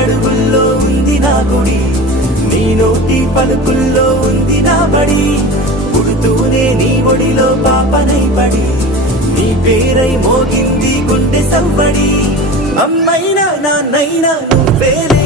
అడుగుల్లో ఉంది నా గుడి, నీ నోటి పలుకుల్లో ఉంది నా బడి. పుడుతూనే నీ ఒడిలో పాపనై పడి, నీ పేరై మోగింది గుండె సవ్వడి. అమ్మైనా నాన్నైనా నువ్వేలే